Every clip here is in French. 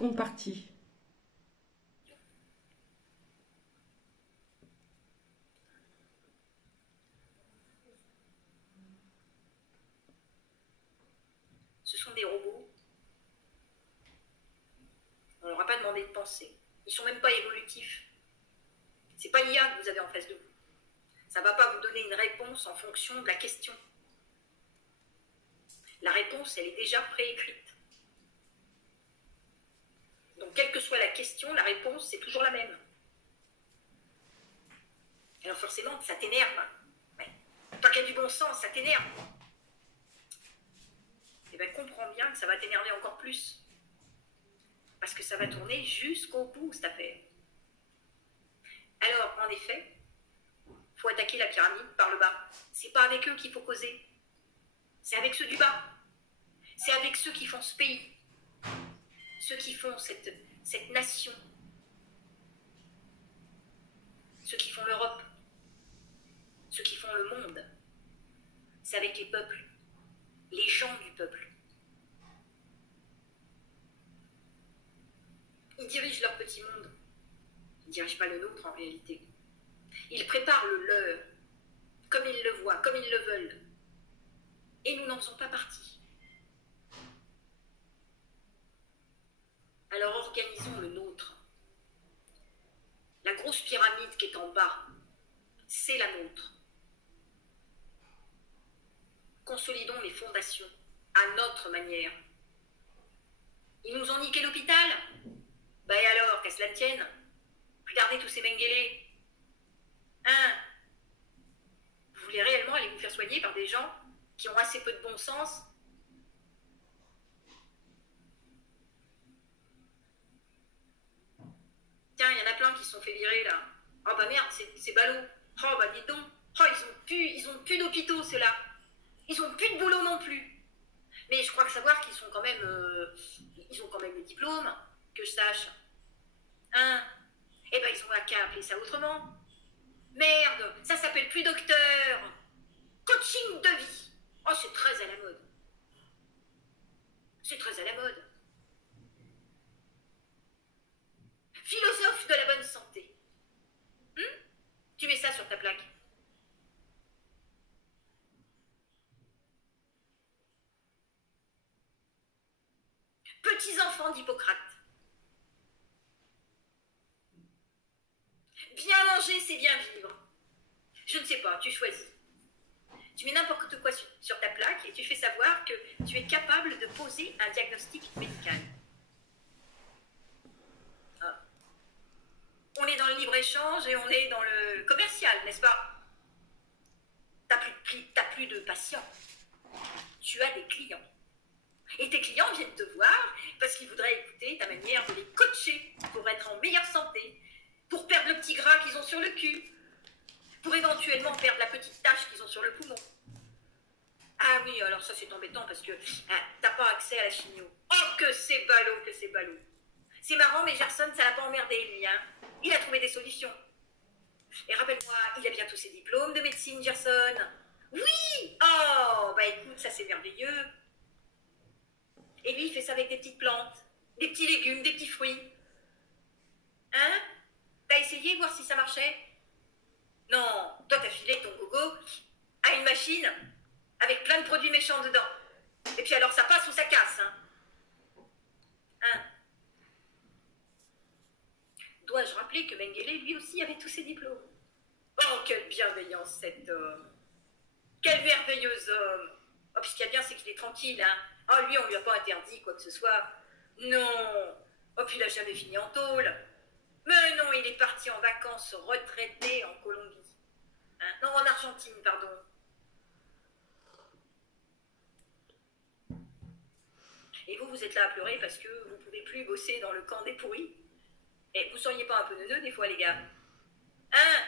Seconde partie. Ce sont des robots. On ne leur a pas demandé de penser. Ils ne sont même pas évolutifs. Ce n'est pas l'IA que vous avez en face de vous. Ça ne va pas vous donner une réponse en fonction de la question. La réponse, elle est déjà préécrite. Donc, quelle que soit la question, la réponse, c'est toujours la même. Alors forcément, ça t'énerve. Ouais. Toi qui as du bon sens, ça t'énerve. Eh bien, comprends bien que ça va t'énerver encore plus. Parce que ça va tourner jusqu'au bout, cette affaire. Alors, en effet, il faut attaquer la pyramide par le bas. C'est pas avec eux qu'il faut causer. C'est avec ceux du bas. C'est avec ceux qui font ce pays. Ceux qui font cette nation. Ceux qui font l'Europe. Ceux qui font le monde. C'est avec les peuples. Les gens du peuple. Ils dirigent leur petit monde. Ils ne dirigent pas le nôtre en réalité. Ils préparent le leur, comme ils le voient, comme ils le veulent. Et nous n'en faisons pas partie. Alors organisons le nôtre. La grosse pyramide qui est en bas, c'est la nôtre. Consolidons les fondations à notre manière. Ils nous ont niqué l'hôpital. Ben et alors, qu'à cela ne tienne. Regardez tous ces Mengele. Hein? Vous voulez réellement aller vous faire soigner par des gens qui ont assez peu de bon sens? Tiens, il y en a plein qui se sont fait virer là. Oh bah merde, c'est ballot. Oh bah dis donc. Oh, ils ont plus d'hôpitaux ceux-là. Ils ont plus de boulot non plus. Mais je crois que savoir qu'ils sont quand même... ils ont quand même des diplômes, que je sache. Hein? Eh ben ils ont qu'à appeler ça autrement. Merde, ça s'appelle plus docteur. Coaching de vie. Oh, c'est très à la mode. C'est très à la mode. Philosophe de la bonne santé. Tu mets ça sur ta plaque. Petits enfants d'Hippocrate. Bien manger, c'est bien vivre. Je ne sais pas, tu choisis. Tu mets n'importe quoi sur ta plaque et tu fais savoir que tu es capable de poser un diagnostic médical. Ah. On est dans le libre-échange et on est dans le commercial, n'est-ce pas? T'as plus de patients. Tu as des clients. Et tes clients viennent te voir parce qu'ils voudraient écouter ta manière de les coacher pour être en meilleure santé, pour perdre le petit gras qu'ils ont sur le cul, pour éventuellement perdre la petite tache qu'ils ont sur le poumon. Ah oui, alors ça c'est embêtant parce que t'as pas accès à la chimio. Oh que c'est ballot, que c'est ballot. C'est marrant, mais Gerson, ça l'a pas emmerdé lui, hein. Il a trouvé des solutions. Et rappelle-moi, il a bientôt ses diplômes de médecine, Gerson. Oui! Oh, bah écoute, ça c'est merveilleux. Et lui, il fait ça avec des petites plantes, des petits légumes, des petits fruits. Hein? T'as essayé, voir si ça marchait? Non, toi t'as filé ton coco à une machine avec plein de produits méchants dedans. Et puis alors ça passe ou ça casse, hein? Hein? Dois-je rappeler que Mengele, lui aussi, avait tous ses diplômes? Oh, quelle bienveillance, cet homme! Quel merveilleux homme! Oh, puis ce qu'il y a bien, c'est qu'il est tranquille, hein? Oh, lui, on lui a pas interdit quoi que ce soit. Non! Oh, puis il a jamais fini en tôle. Mais non, il est parti en vacances retraité en Colombie. Hein? Non, en Argentine, pardon. Et vous, vous êtes là à pleurer parce que vous ne pouvez plus bosser dans le camp des pourris. Et vous seriez pas un peu neuneux des fois, les gars? Hein?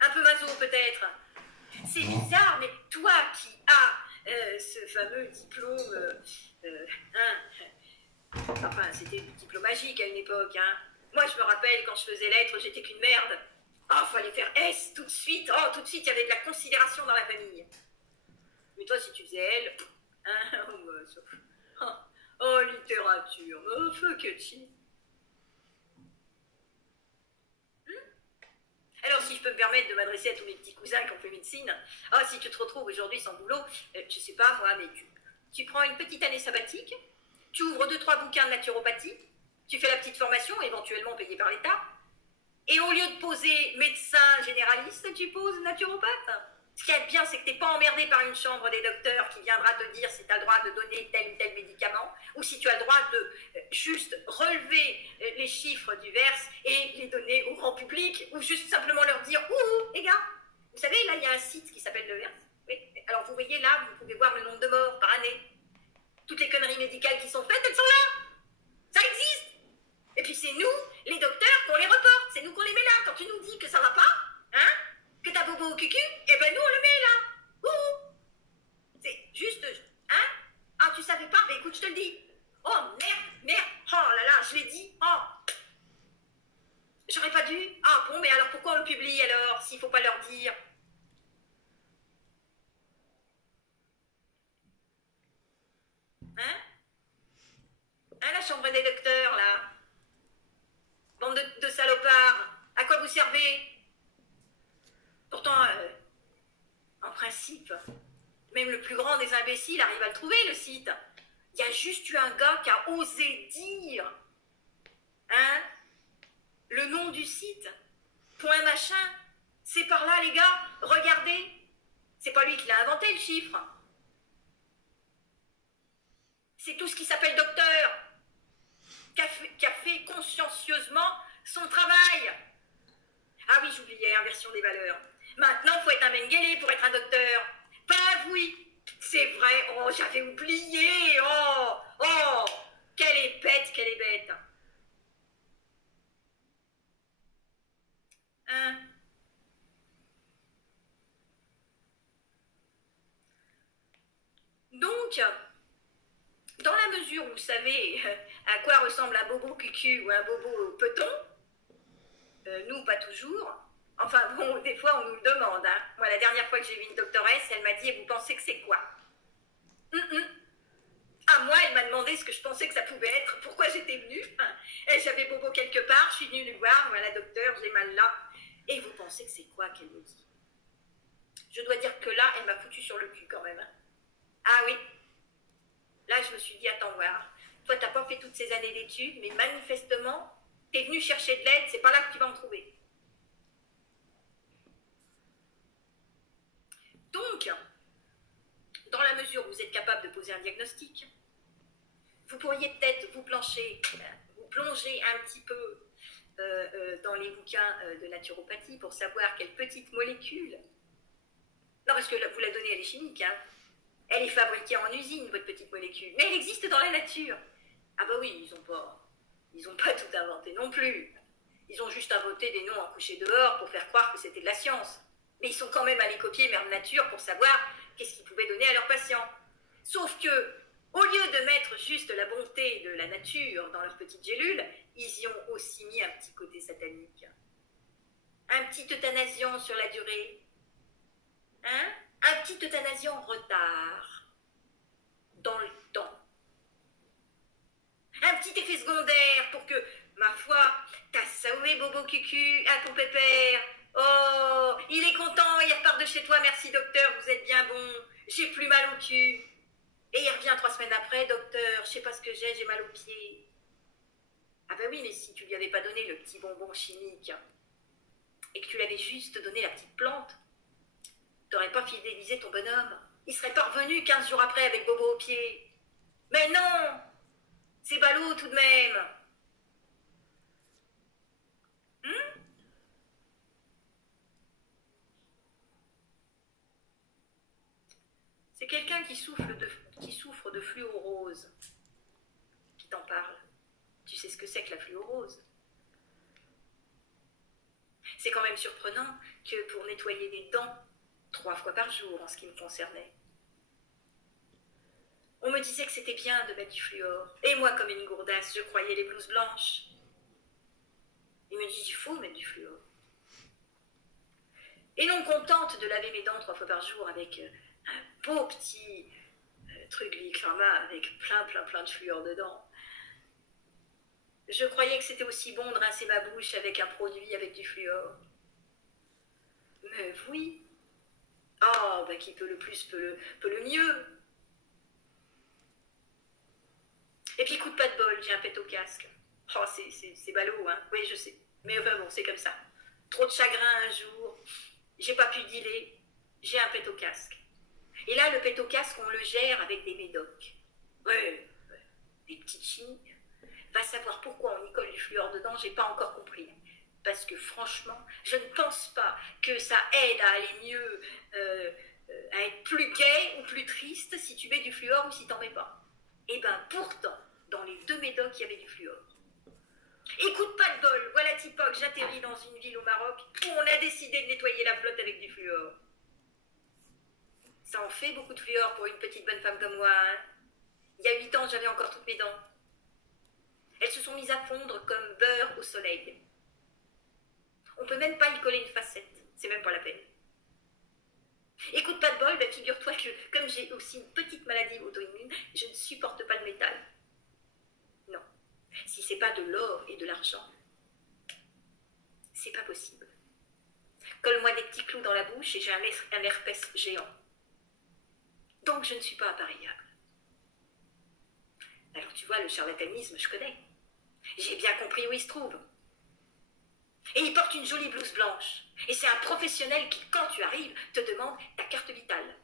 Un peu maso, peut-être. C'est bizarre, mais toi qui as ce fameux diplôme... enfin, c'était le diplôme magique à une époque, hein. Moi, je me rappelle, quand je faisais lettres, j'étais qu'une merde. Oh, fallait faire S tout de suite. Oh, tout de suite, il y avait de la considération dans la famille. Mais toi, si tu faisais L... Hein? Oh, littérature. Oh, fuck it. Alors, si je peux me permettre de m'adresser à tous mes petits cousins qui ont fait médecine, si tu te retrouves aujourd'hui sans boulot, je sais pas moi, mais tu prends une petite année sabbatique, tu ouvres 2-3 bouquins de naturopathie, tu fais la petite formation, éventuellement payée par l'État, et au lieu de poser médecin généraliste, tu poses naturopathe. Ce qui est bien, c'est que tu n'es pas emmerdé par une chambre des docteurs qui viendra te dire si tu as le droit de donner tel ou tel médicament, ou si tu as le droit de juste relever les chiffres du VERS et les donner au grand public, ou juste simplement leur dire « Ouh, les gars, vous savez, là, il y a un site qui s'appelle le VERS. Oui. Alors, vous voyez, là, vous pouvez voir le nombre de morts par année. Toutes les conneries médicales qui sont faites, elles sont là. Ça existe. Et puis, c'est nous, les docteurs, qu'on les reporte. C'est nous qu'on les met là. Quand tu nous dis que ça va pas, hein, que t'as bobo au cucu, eh ben nous, on le met là. Ouh. C'est juste, hein. Ah, tu savais pas? Mais écoute, je te le dis. Oh, merde. Oh là là, je l'ai dit. Oh. J'aurais pas dû. Ah bon, mais alors pourquoi on le publie alors, s'il faut pas leur dire? Hein? Hein, la chambre des docteurs, là? Bande de salopards. À quoi vous servez? Pourtant, en principe, même le plus grand des imbéciles arrive à le trouver, le site. Il y a juste eu un gars qui a osé dire, hein, le nom du site, point machin. C'est par là, les gars, regardez. C'est pas lui qui l'a inventé, le chiffre. C'est tout ce qui s'appelle docteur, qui a fait consciencieusement son travail. Ah oui, j'oubliais, inversion des valeurs. Maintenant, il faut être un Mengele pour être un docteur. Bah oui, c'est vrai. Oh, j'avais oublié. Oh, quelle est bête. Hein? Donc, dans la mesure où vous savez à quoi ressemble un bobo cucu ou un bobo peton, nous, pas toujours. Enfin bon, des fois, on nous le demande. Hein. Moi, la dernière fois que j'ai vu une doctoresse, elle m'a dit « Et vous pensez que c'est quoi ?» Ah, moi, elle m'a demandé ce que je pensais que ça pouvait être, pourquoi j'étais venue. Et j'avais bobo quelque part, je suis venue lui voir, voilà, docteur, j'ai mal là. Et vous pensez que c'est quoi qu'elle me dit? Je dois dire que là, elle m'a foutu sur le cul quand même. Hein. Ah oui. Là, je me suis dit, attends voir. Toi, t'as pas fait toutes ces années d'études, mais manifestement, t'es venu chercher de l'aide, c'est pas là que tu vas en trouver. Donc, dans la mesure où vous êtes capable de poser un diagnostic, vous pourriez peut-être vous plonger un petit peu dans les bouquins de naturopathie pour savoir quelle petite molécule. Non, parce que vous la donnez, elle est chimique, hein. Elle est fabriquée en usine, votre petite molécule. Mais elle existe dans la nature. Ah bah oui, ils ont pas tout inventé non plus. Ils ont juste inventé des noms accouchés dehors pour faire croire que c'était de la science. Mais ils sont quand même allés copier Mère Nature pour savoir qu'est-ce qu'ils pouvaient donner à leurs patients. Sauf que, au lieu de mettre juste la bonté de la nature dans leurs petites gélules, ils y ont aussi mis un petit côté satanique. Un petit euthanasiant sur la durée. Hein? Un petit euthanasiant en retard. Dans le temps. Un petit effet secondaire pour que, ma foi, t'as sauvé Bobo Cucu à ton pépère. Oh, il est content, il repart de chez toi, merci docteur, vous êtes bien bon. J'ai plus mal au cul. Et il revient 3 semaines après, docteur, je sais pas ce que j'ai mal aux pieds. Ah ben oui, mais si tu lui avais pas donné le petit bonbon chimique et que tu l'avais juste donné la petite plante, t'aurais pas fidélisé ton bonhomme. Il serait pas revenu 15 jours après avec Bobo au pied. Mais non, c'est ballot tout de même. C'est quelqu'un qui souffre de fluorose qui t'en parle. Tu sais ce que c'est que la fluorose? C'est quand même surprenant que pour nettoyer des dents 3 fois par jour en ce qui me concernait, on me disait que c'était bien de mettre du fluor. Et moi, comme une gourdasse, je croyais les blouses blanches. Il me dit, il faut mettre du fluor. Et non contente de laver mes dents 3 fois par jour avec un beau petit truc Lick Pharma avec plein de fluor dedans, je croyais que c'était aussi bon de rincer ma bouche avec un produit avec du fluor. Mais oui. Oh, bah qui peut le plus peut le mieux. Et puis coup de pas de bol, j'ai un pet au casque. Oh, c'est ballot, hein. Oui, je sais. Mais enfin bon, c'est comme ça. Trop de chagrin un jour, j'ai pas pu dealer, j'ai un pet au casque. Et là, le pet au casque, on le gère avec des médocs. Ouais, des petites chimiques. Va savoir pourquoi on y colle du fluor dedans, j'ai pas encore compris. Parce que franchement, je ne pense pas que ça aide à aller mieux, à être plus gai ou plus triste si tu mets du fluor ou si t'en mets pas. Et ben pourtant, dans les deux médocs, il y avait du fluor. Écoute, pas de bol, voilà Tipoc, j'atterris dans une ville au Maroc où on a décidé de nettoyer la flotte avec du fluor. Ça en fait beaucoup de fluor pour une petite bonne femme comme moi, hein. Il y a 8 ans, j'avais encore toutes mes dents. Elles se sont mises à fondre comme beurre au soleil. On peut même pas y coller une facette, c'est même pas la peine. Écoute, pas de bol, bah figure-toi que comme j'ai aussi une petite maladie auto-immune, je ne supporte pas de métal. Non. Si c'est pas de l'or et de l'argent, c'est pas possible. Colle-moi des petits clous dans la bouche et j'ai un herpès géant. Donc je ne suis pas appareillable. Alors tu vois, le charlatanisme, je connais. J'ai bien compris où il se trouve. Et il porte une jolie blouse blanche. Et c'est un professionnel qui, quand tu arrives, te demande ta carte vitale.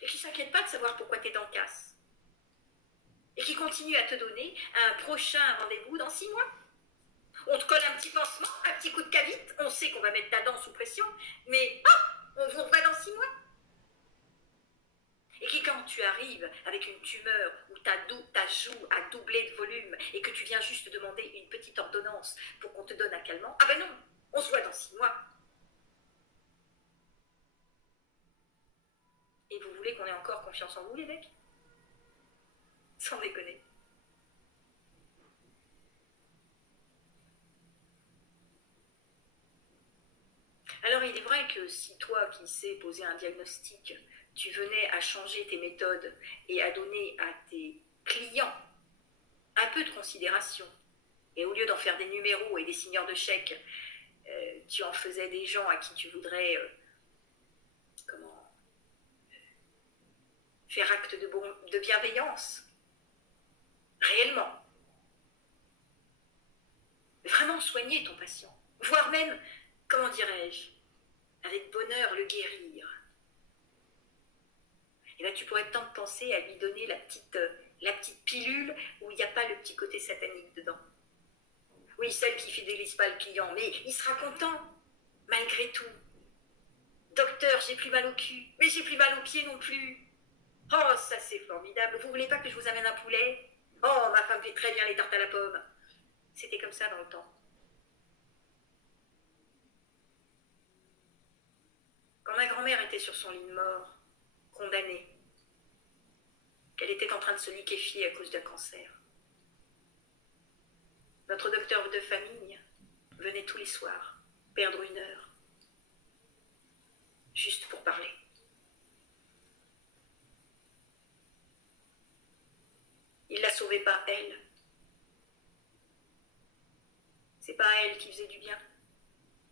Et qui ne s'inquiète pas de savoir pourquoi tes dents cassent. Et qui continue à te donner un prochain rendez-vous dans 6 mois. On te colle un petit pansement, un petit coup de cavite, on sait qu'on va mettre ta dent sous pression, mais on vous revoit dans 6 mois. Et qui, quand tu arrives avec une tumeur où ta joue a doublé de volume et que tu viens juste demander une petite ordonnance pour qu'on te donne un calmant, ah ben non, on se voit dans 6 mois. Et vous voulez qu'on ait encore confiance en vous, les mecs? Sans déconner. Alors il est vrai que si toi qui sais poser un diagnostic, tu venais à changer tes méthodes et à donner à tes clients un peu de considération, et au lieu d'en faire des numéros et des signeurs de chèques, tu en faisais des gens à qui tu voudrais faire acte de bienveillance, réellement, vraiment soigner ton patient, voire même, comment dirais-je, avec bonheur le guérir. Et là tu pourrais tant penser à lui donner la petite pilule où il n'y a pas le petit côté satanique dedans. Oui, celle qui fidélise pas le client, mais il sera content, malgré tout. Docteur, j'ai plus mal au cul, mais j'ai plus mal aux pieds non plus. Oh, ça c'est formidable. Vous voulez pas que je vous amène un poulet? Oh, ma femme fait très bien les tartes à la pomme. C'était comme ça dans le temps. Quand ma grand-mère était sur son lit de mort, condamnée, qu'elle était en train de se liquéfier à cause d'un cancer, notre docteur de famille venait tous les soirs perdre 1 heure, juste pour parler. Il la sauvait pas, elle. C'est pas à elle qui faisait du bien.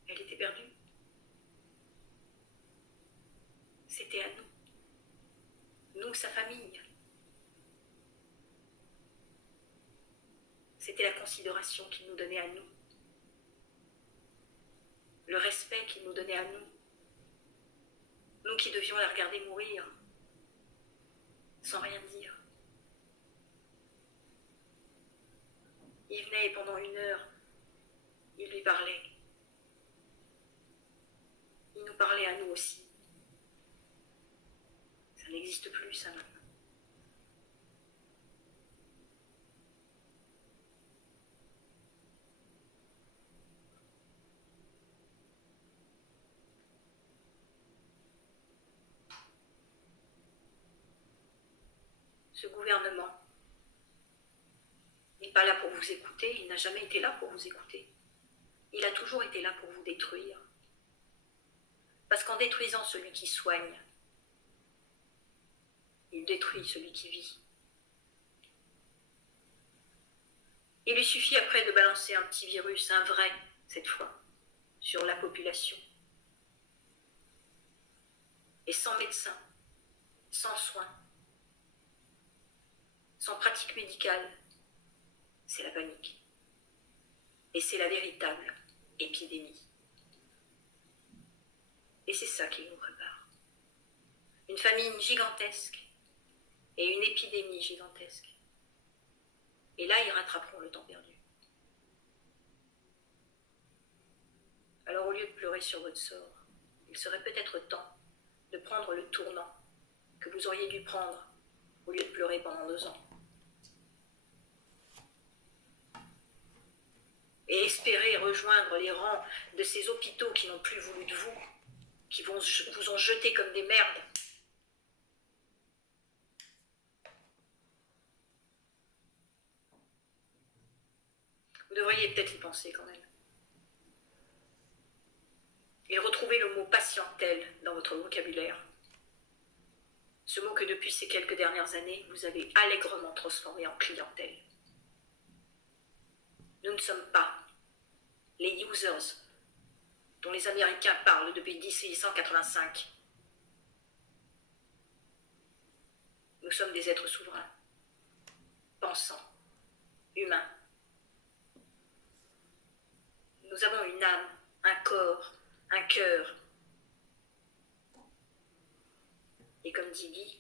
Elle était perdue. C'était à nous. Nous, sa famille. C'était la considération qu'il nous donnait à nous. Le respect qu'il nous donnait à nous. Nous qui devions la regarder mourir, sans rien dire. Il venait et pendant 1 heure, il lui parlait. Il nous parlait à nous aussi. Ça n'existe plus, ça maintenant. Ce gouvernement n'est pas là pour vous écouter, il n'a jamais été là pour vous écouter. Il a toujours été là pour vous détruire. Parce qu'en détruisant celui qui soigne, il détruit celui qui vit. Il lui suffit après de balancer un petit virus, un vrai, cette fois, sur la population. Et sans médecin, sans soins, sans pratique médicale, c'est la panique. Et c'est la véritable épidémie. Et c'est ça qu'il nous prépare. Une famine gigantesque et une épidémie gigantesque. Et là, ils rattraperont le temps perdu. Alors, au lieu de pleurer sur votre sort, il serait peut-être temps de prendre le tournant que vous auriez dû prendre au lieu de pleurer pendant 2 ans. Et espérer rejoindre les rangs de ces hôpitaux qui n'ont plus voulu de vous, qui vous ont jeté comme des merdes. Vous devriez peut-être y penser quand même. Et retrouver le mot patientèle dans votre vocabulaire. Ce mot que depuis ces quelques dernières années, vous avez allègrement transformé en clientèle. Nous ne sommes pas les users dont les Américains parlent depuis 1885. Nous sommes des êtres souverains, pensants, humains. Nous avons une âme, un corps, un cœur. Et comme dit Guy,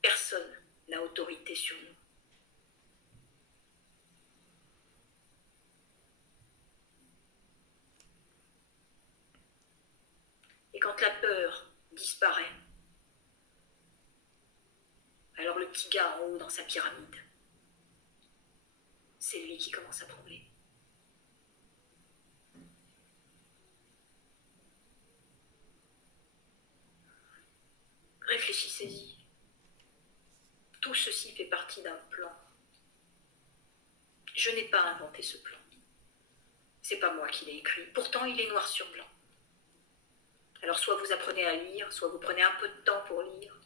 personne n'a autorité sur nous. Et quand la peur disparaît, alors le petit gars en haut dans sa pyramide, c'est lui qui commence à trembler. Réfléchissez-y. Tout ceci fait partie d'un plan. Je n'ai pas inventé ce plan. C'est pas moi qui l'ai écrit. Pourtant, il est noir sur blanc. Alors soit vous apprenez à lire, soit vous prenez un peu de temps pour lire.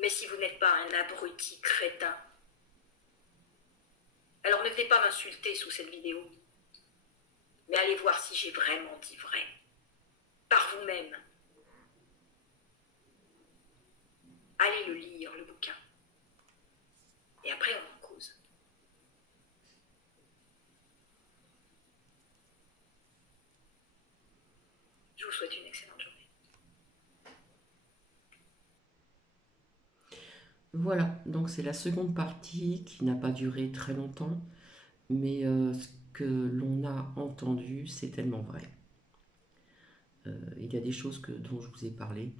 Mais si vous n'êtes pas un abruti crétin, alors ne venez pas m'insulter sous cette vidéo. Mais allez voir si j'ai vraiment dit vrai. Par vous-même. Allez le lire, le bouquin. Et après, on en cause. Je vous souhaite une excellente journée. Voilà, donc c'est la seconde partie qui n'a pas duré très longtemps, mais ce que l'on a entendu, c'est tellement vrai. Il y a des choses dont je vous ai parlé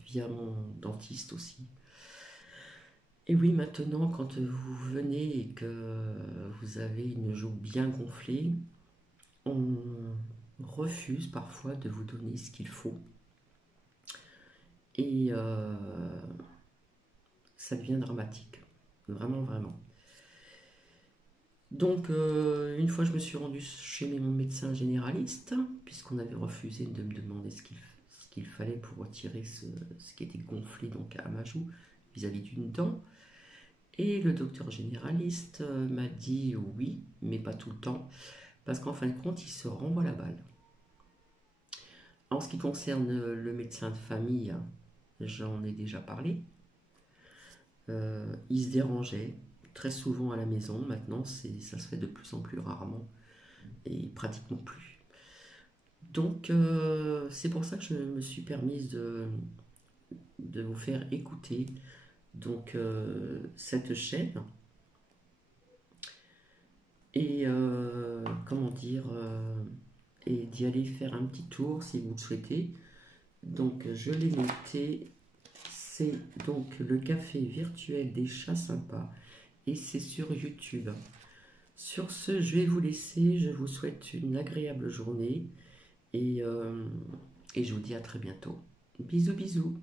via mon dentiste aussi. Et oui, maintenant, quand vous venez et que vous avez une joue bien gonflée, on refuse parfois de vous donner ce qu'il faut. Et ça devient dramatique. Vraiment, vraiment. Donc, une fois, je me suis rendue chez mon médecin généraliste, puisqu'on avait refusé de me demander ce qu'il fallait pour retirer ce qui était gonflé donc, à ma joue vis-à-vis d'une dent. Et le docteur généraliste m'a dit oui, mais pas tout le temps, parce qu'en fin de compte, il se renvoie la balle. En ce qui concerne le médecin de famille, j'en ai déjà parlé. Il se dérangeait très souvent à la maison. Maintenant, ça se fait de plus en plus rarement et pratiquement plus. Donc, c'est pour ça que je me suis permise de vous faire écouter donc cette chaîne et comment dire et d'y aller faire un petit tour si vous le souhaitez. Donc, je l'ai noté. C'est donc le café virtuel des chats sympas et c'est sur YouTube. Sur ce, je vais vous laisser. Je vous souhaite une agréable journée et je vous dis à très bientôt. Bisous, bisous.